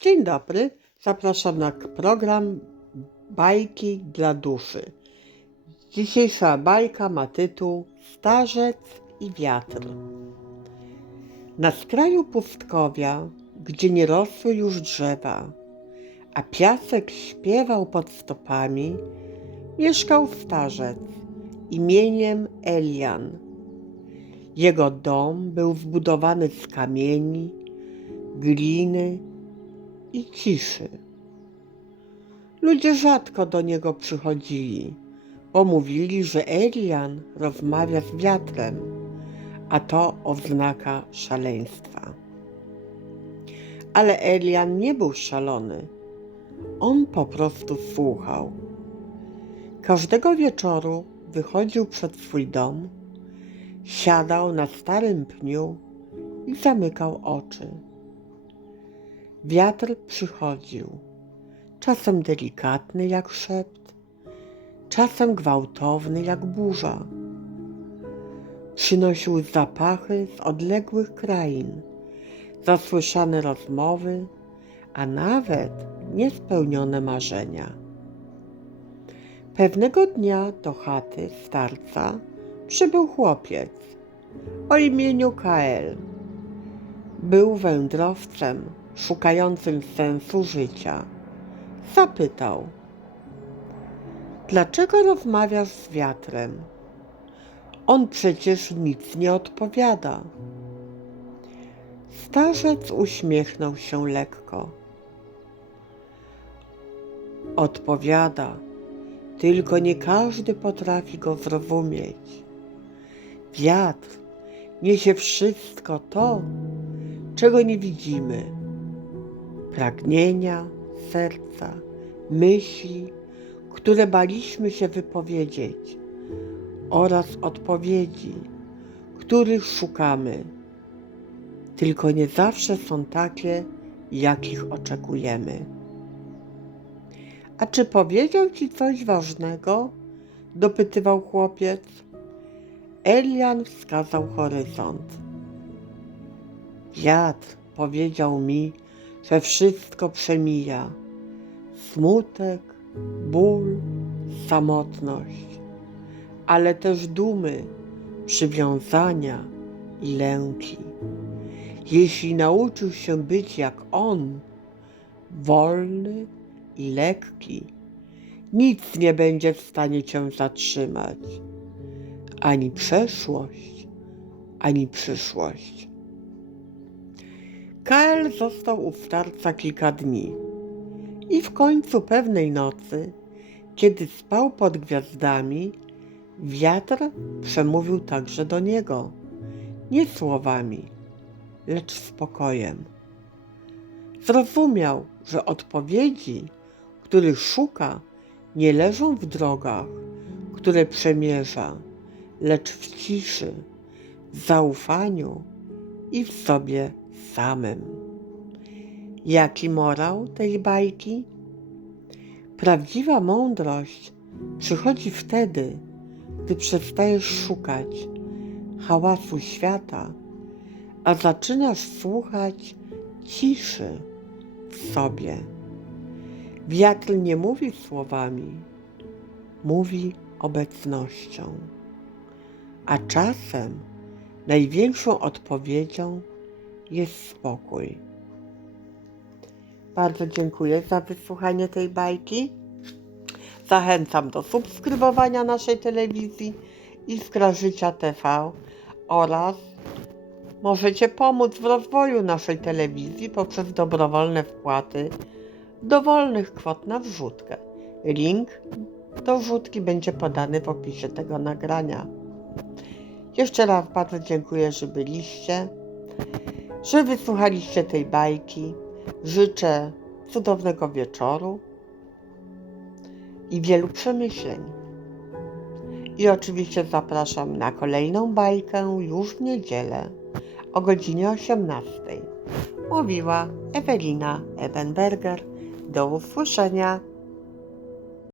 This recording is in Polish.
Dzień dobry, zapraszam na program Bajki dla duszy. Dzisiejsza bajka ma tytuł Starzec i wiatr. Na skraju pustkowia, gdzie nie rosły już drzewa, a piasek śpiewał pod stopami, mieszkał starzec imieniem Elian. Jego dom był zbudowany z kamieni, gliny i ciszy. Ludzie rzadko do niego przychodzili, bo mówili, że Elian rozmawia z wiatrem, a to oznaka szaleństwa. Ale Elian nie był szalony. On po prostu słuchał. Każdego wieczoru wychodził przed swój dom, siadał na starym pniu i zamykał oczy. Wiatr przychodził, czasem delikatny jak szept, czasem gwałtowny jak burza. Przynosił zapachy z odległych krain, zasłyszane rozmowy, a nawet niespełnione marzenia. Pewnego dnia do chaty starca przybył chłopiec o imieniu Kael. Był wędrowcem szukającym sensu życia. Zapytał: Dlaczego rozmawiasz z wiatrem? On przecież nic nie odpowiada. Starzec uśmiechnął się lekko. Odpowiada, tylko nie każdy potrafi go zrozumieć. Wiatr niesie wszystko to, czego nie widzimy. Pragnienia serca, myśli, które baliśmy się wypowiedzieć, oraz odpowiedzi, których szukamy. Tylko nie zawsze są takie, jakich oczekujemy. A czy powiedział ci coś ważnego? dopytywał chłopiec. Elian wskazał horyzont. Wiatr powiedział mi, że wszystko przemija. Smutek, ból, samotność, ale też dumy, przywiązania i lęki. Jeśli nauczył się być jak on, wolny i lekki, nic nie będzie w stanie cię zatrzymać. Ani przeszłość, ani przyszłość. Kael został u starca kilka dni i w końcu pewnej nocy, kiedy spał pod gwiazdami, wiatr przemówił także do niego, nie słowami, lecz spokojem. Zrozumiał, że odpowiedzi, których szuka, nie leżą w drogach, które przemierza, lecz w ciszy, w zaufaniu i w sobie samym. Jaki morał tej bajki? Prawdziwa mądrość przychodzi wtedy, gdy przestajesz szukać hałasu świata, a zaczynasz słuchać ciszy w sobie. Wiatr nie mówi słowami, mówi obecnością, a czasem największą odpowiedzią jest spokój. Bardzo dziękuję za wysłuchanie tej bajki. Zachęcam do subskrybowania naszej telewizji Iskra Życia TV oraz możecie pomóc w rozwoju naszej telewizji poprzez dobrowolne wpłaty dowolnych kwot na wrzutkę. Link do wrzutki będzie podany w opisie tego nagrania. Jeszcze raz bardzo dziękuję, że byliście, że wysłuchaliście tej bajki. Życzę cudownego wieczoru i wielu przemyśleń. I oczywiście zapraszam na kolejną bajkę już w niedzielę o godzinie 18. Mówiła Ewelina Ebenberger. Do usłyszenia.